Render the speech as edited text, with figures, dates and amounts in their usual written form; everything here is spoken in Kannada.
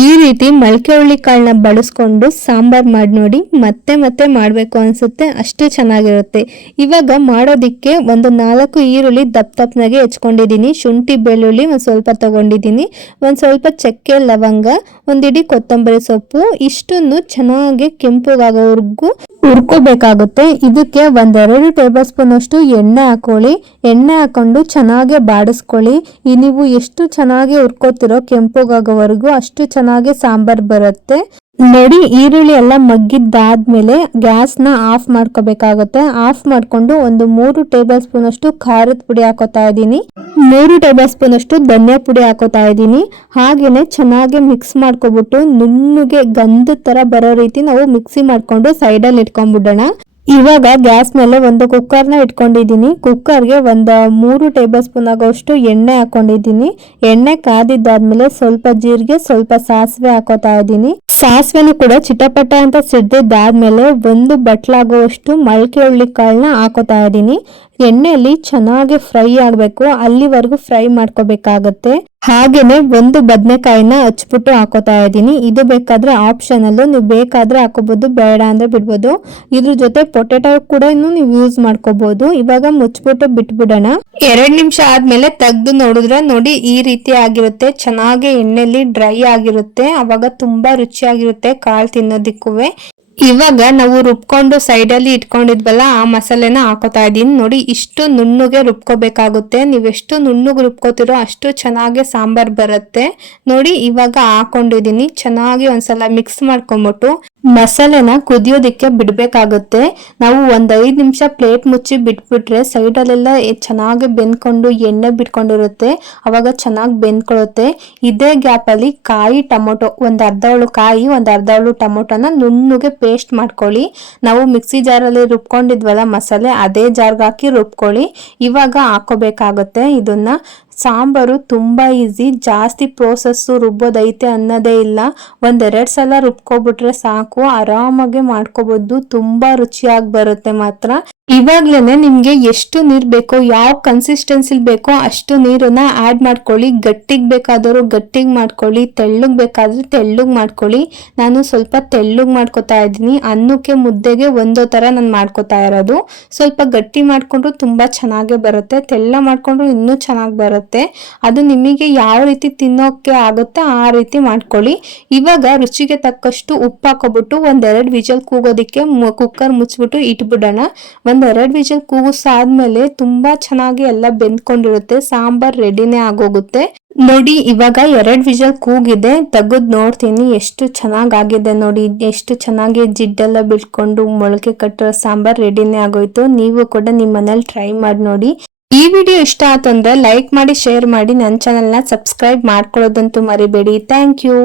ಈ ರೀತಿ ಮೊಳಕೆ ಹುಳ್ಳಿ ಕಾಳನ್ನ ಬಳಸ್ಕೊಂಡು ಸಾಂಬಾರ್ ಮಾಡಿ ನೋಡಿ, ಮತ್ತೆ ಮತ್ತೆ ಮಾಡಬೇಕು ಅನ್ಸುತ್ತೆ, ಅಷ್ಟು ಚೆನ್ನಾಗಿರುತ್ತೆ. ಇವಾಗ ಮಾಡೋದಿಕ್ಕೆ ಒಂದು 4 ಈರುಳ್ಳಿ ದಪ್ಪನಾಗೆ ಹೆಚ್ಕೊಂಡಿದ್ದೀನಿ, ಶುಂಠಿ ಬೆಳ್ಳುಳ್ಳಿ ಒಂದು ಸ್ವಲ್ಪ ತಗೊಂಡಿದ್ದೀನಿ, ಒಂದು ಸ್ವಲ್ಪ ಚಕ್ಕೆ ಲವಂಗ, ಒಂದಿಡಿ ಕೊತ್ತಂಬರಿ ಸೊಪ್ಪು, ಇಷ್ಟನ್ನು ಚೆನ್ನಾಗಿ ಕೆಂಪುಗಾಗೋವರೆಗೂ ಹುರ್ಕೋಬೇಕಾಗುತ್ತೆ. ಇದಕ್ಕೆ 1-2 ಟೇಬಲ್ ಸ್ಪೂನ್ ಅಷ್ಟು ಎಣ್ಣೆ ಹಾಕೊಳ್ಳಿ. ಎಣ್ಣೆ ಹಾಕೊಂಡು ಚೆನ್ನಾಗಿ ಬಾಡಿಸ್ಕೊಳ್ಳಿ. ನೀವು ಎಷ್ಟು ಚೆನ್ನಾಗಿ ಹುರ್ಕೋತಿರೋ ಕೆಂಪುಗಾಗೋವರೆಗೂ ಅಷ್ಟು ಚೆನ್ನಾಗಿ ಸಾಂಬಾರ್ ಬರುತ್ತೆ. ನೋಡಿ, ಈರುಳ್ಳಿ ಎಲ್ಲ ಮಗ್ಗಿದ್ದಾದ್ಮೇಲೆ ಗ್ಯಾಸ್ನ ಆಫ್ ಮಾಡ್ಕೋಬೇಕಾಗುತ್ತೆ. ಆಫ್ ಮಾಡ್ಕೊಂಡು ಒಂದು 3 ಟೇಬಲ್ ಸ್ಪೂನ್ ಅಷ್ಟು ಖಾರದ ಪುಡಿ ಹಾಕೋತಾ ಇದ್ದೀನಿ, 3 ಟೇಬಲ್ ಸ್ಪೂನ್ ಅಷ್ಟು ಧನಿಯಾ ಪುಡಿ ಹಾಕೋತಾ ಇದ್ದೀನಿ. ಹಾಗೇನೆ ಚೆನ್ನಾಗಿ ಮಿಕ್ಸ್ ಮಾಡ್ಕೊಬಿಟ್ಟು ನುಣ್ಣಗೆ ಗಂಧದ ತರ ಬರೋ ರೀತಿ ನಾವು ಮಿಕ್ಸಿ ಮಾಡ್ಕೊಂಡು ಸೈಡಲ್ಲಿ ಇಟ್ಕೊಂಡ್ಬಿಡೋಣ. ಇವಾಗ ಗ್ಯಾಸ್ ಮೇಲೆ ಒಂದು ಕುಕ್ಕರ್ನ ಇಟ್ಕೊಂಡಿದ್ದೀನಿ. ಕುಕ್ಕರ್ಗೆ ಒಂದು 3 ಟೇಬಲ್ ಸ್ಪೂನ್ ಆಗೋಷ್ಟು ಎಣ್ಣೆ ಹಾಕೊಂಡಿದ್ದೀನಿ. ಎಣ್ಣೆ ಕಾದಿದ್ದಾದ್ಮೇಲೆ ಸ್ವಲ್ಪ ಜೀರಿಗೆ, ಸ್ವಲ್ಪ ಸಾಸಿವೆ ಹಾಕೋತಾ ಇದ್ದೀನಿ. ಸಾಸಿವೆನೂ ಕೂಡ ಚಿಟಪಟ ಅಂತ ಸಿಡ್ದಿದ್ದಾದ್ಮೇಲೆ ಒಂದು ಬಟ್ಲಾಗುವಷ್ಟು ಮೊಳಕೆ ಹುಳ್ಳಿ ಕಾಳನ್ನ ಹಾಕೋತಾ ಇದ್ದೀನಿ. ಎಣ್ಣೆಯಲ್ಲಿ ಚೆನ್ನಾಗಿ ಫ್ರೈ ಆಗಬೇಕು, ಅಲ್ಲಿವರೆಗೂ ಫ್ರೈ ಮಾಡ್ಕೋಬೇಕಾಗತ್ತೆ. ಹಾಗೇನೆ ಒಂದು ಬದನೆಕಾಯಿನ ಹಚ್ಬಿಟ್ಟು ಹಾಕೋತಾ ಇದ್ದೀನಿ. ಇದು ಬೇಕಾದ್ರೆ ಆಪ್ಷನಲ್, ನೀವು ಬೇಕಾದ್ರೆ ಹಾಕೋಬಹುದು, ಬೇಡ ಅಂದ್ರೆ ಬಿಡ್ಬೋದು. ಇದ್ರ ಜೊತೆ ಪೊಟೆಟೊ ಕೂಡ ನೀವು ಯೂಸ್ ಮಾಡ್ಕೋಬಹುದು. ಇವಾಗ ಮುಚ್ಬಿಟ್ಟು ಬಿಟ್ಬಿಡೋಣ. 2 ನಿಮಿಷ ಆದ್ಮೇಲೆ ತೆಗ್ದು ನೋಡಿದ್ರೆ ನೋಡಿ ಈ ರೀತಿ ಆಗಿರುತ್ತೆ, ಚೆನ್ನಾಗಿ ಎಣ್ಣೆಲಿ ಡ್ರೈ ಆಗಿರುತ್ತೆ. ಅವಾಗ ತುಂಬಾ ರುಚಿಯಾಗಿರುತ್ತೆ ಕಾಳು ತಿನ್ನೋದಿಕ್ಕೂ. ಇವಾಗ ನಾವು ರುಬ್ಕೊಂಡು ಸೈಡಲ್ಲಿ ಇಟ್ಕೊಂಡಿದ್ವಲ್ಲ ಆ ಮಸಾಲೆನ ಹಾಕೋತಾ ಇದ್ದೀನಿ. ನೋಡಿ, ಇಷ್ಟು ನುಣ್ಣಗೆ ರುಬ್ಕೋಬೇಕಾಗುತ್ತೆ. ನೀವೆಷ್ಟು ನುಣ್ಣಗೆ ರುಬ್ಕೋತಿರೋ ಅಷ್ಟು ಚೆನ್ನಾಗಿ ಸಾಂಬಾರ್ ಬರುತ್ತೆ. ನೋಡಿ, ಇವಾಗ ಹಾಕೊಂಡಿದ್ದೀನಿ. ಚೆನ್ನಾಗಿ ಒಂದ್ಸಲ ಮಿಕ್ಸ್ ಮಾಡ್ಕೊಂಬಿಟ್ಟು ಮಸಾಲೆನ ಕುದಿಯೋದಿಕ್ಕೆ ಬಿಡ್ಬೇಕಾಗುತ್ತೆ. ನಾವು 1-5 ನಿಮಿಷ ಪ್ಲೇಟ್ ಮುಚ್ಚಿ ಬಿಟ್ಬಿಟ್ರೆ ಸೈಡಲ್ಲೆಲ್ಲ ಚೆನ್ನಾಗಿ ಬೆಂದ್ಕೊಂಡು ಎಣ್ಣೆ ಬಿಟ್ಕೊಂಡಿರುತ್ತೆ, ಅವಾಗ ಚೆನ್ನಾಗಿ ಬೆಂದ್ಕೊಳ್ಳುತ್ತೆ. ಇದೇ ಗ್ಯಾಪ್ ಅಲ್ಲಿ ಕಾಯಿ ಟೊಮೊಟೊ, ಒಂದು ಅರ್ಧ ಹೋಳು ಕಾಯಿ, ಒಂದು ಅರ್ಧ ಹೋಳು ಟೊಮೊಟೊನ ನುಣ್ಣಗೆ ಪೇಸ್ಟ್ ಮಾಡ್ಕೊಳ್ಳಿ. ನಾವು ಮಿಕ್ಸಿ ಜಾರಲ್ಲಿ ರುಬ್ಕೊಂಡಿದ್ವಲ್ಲ ಮಸಾಲೆ, ಅದೇ ಜಾರ್ಗೆ ಹಾಕಿ ರುಬ್ಕೊಳ್ಳಿ. ಇವಾಗ ಹಾಕೋಬೇಕಾಗುತ್ತೆ ಇದನ್ನ. ಸಾಂಬಾರು ತುಂಬಾ ಈಸಿ, ಜಾಸ್ತಿ ಪ್ರೋಸೆಸ್ಸು ರುಬ್ಬೋದೈತೆ ಅನ್ನೋದೇ ಇಲ್ಲ. 1-2 ಸಲ ರುಬ್ಕೊಬಿಟ್ರೆ ಸಾಕು, ಆರಾಮಾಗಿ ಮಾಡ್ಕೋಬಹುದು. ತುಂಬಾ ರುಚಿಯಾಗಿ ಬರುತ್ತೆ ಮಾತ್ರ. ಇವಾಗ್ಲೇನೆ ನಿಮ್ಗೆ ಎಷ್ಟು ನೀರ್ ಬೇಕೋ, ಯಾವ ಕನ್ಸಿಸ್ಟೆನ್ಸಿ ಬೇಕೋ ಅಷ್ಟು ನೀರನ್ನ ಆಡ್ ಮಾಡ್ಕೊಳ್ಳಿ. ಗಟ್ಟಿಗೆ ಬೇಕಾದವರು ಗಟ್ಟಿಗೆ ಮಾಡ್ಕೊಳ್ಳಿ, ತೆಳ್ಳಗ್ ಬೇಕಾದ್ರೆ ತೆಳ್ಳಗ್ ಮಾಡ್ಕೊಳ್ಳಿ. ನಾನು ಸ್ವಲ್ಪ ತೆಳ್ಳಗ್ ಮಾಡ್ಕೊತಾ ಇದ್ದೀನಿ. ಅನ್ನಕ್ಕೆ ಮುದ್ದೆಗೆ ಒಂದೋ ತರ ನಾನು ಮಾಡ್ಕೊತಾ ಇರೋದು. ಸ್ವಲ್ಪ ಗಟ್ಟಿ ಮಾಡ್ಕೊಂಡ್ರು ತುಂಬಾ ಚೆನ್ನಾಗೇ ಬರುತ್ತೆ, ತೆಳ್ಳ ಮಾಡ್ಕೊಂಡ್ರು ಇನ್ನೂ ಚೆನ್ನಾಗಿ ಬರುತ್ತೆ. ಅದು ನಿಮಗೆ ಯಾವ ರೀತಿ ತಿನ್ನೋಕೆ ಆಗುತ್ತೋ ಆ ರೀತಿ ಮಾಡ್ಕೊಳ್ಳಿ. ಇವಾಗ ರುಚಿಗೆ ತಕ್ಕಷ್ಟು ಉಪ್ಪು ಹಾಕೋಬಿಟ್ಟು 1-2 ವಿಜಲ್ ಕೂಗೋದಿಕ್ಕೆ ಕುಕ್ಕರ್ ಮುಚ್ಚಿಬಿಟ್ಟು ಇಟ್ಬಿಡೋಣ. 1-2 ವಿಜಲ್ ಕೂಗಿಸಾದ್ಮೇಲೆ ತುಂಬಾ ಚೆನ್ನಾಗಿ ಎಲ್ಲ ಬೆಂದ್ಕೊಂಡಿರುತ್ತೆ, ಸಾಂಬಾರ್ ರೆಡಿನೇ ಆಗೋಗುತ್ತೆ. ನೋಡಿ, ಇವಾಗ 2 ವಿಜಲ್ ಕೂಗಿದೆ, ತೆಗೆದು ನೋಡ್ತೀನಿ ಎಷ್ಟು ಚೆನ್ನಾಗಾಗಿದೆ. ನೋಡಿ, ಎಷ್ಟು ಚೆನ್ನಾಗಿ ಜಿಡ್ಡೆಲ್ಲ ಬಿಟ್ಕೊಂಡು ಮೊಳಕೆ ಕಟ್ಟೋ ಸಾಂಬಾರ್ ರೆಡಿನೇ ಆಗೋಯ್ತು. ನೀವು ಕೂಡ ನಿಮ್ಮ ಮನೇಲಿ ಟ್ರೈ ಮಾಡಿ ನೋಡಿ. ಈ ವಿಡಿಯೋ ಇಷ್ಟ ಆಯ್ತು ಅಂದ್ರೆ ಲೈಕ್ ಮಾಡಿ, ಶೇರ್ ಮಾಡಿ, ನನ್ನ ಚಾನೆಲ್ನ ಸಬ್ಸ್ಕ್ರೈಬ್ ಮಾಡ್ಕೊಳ್ಳೋದಂತೂ ಮರಿಬೇಡಿ. Thank you.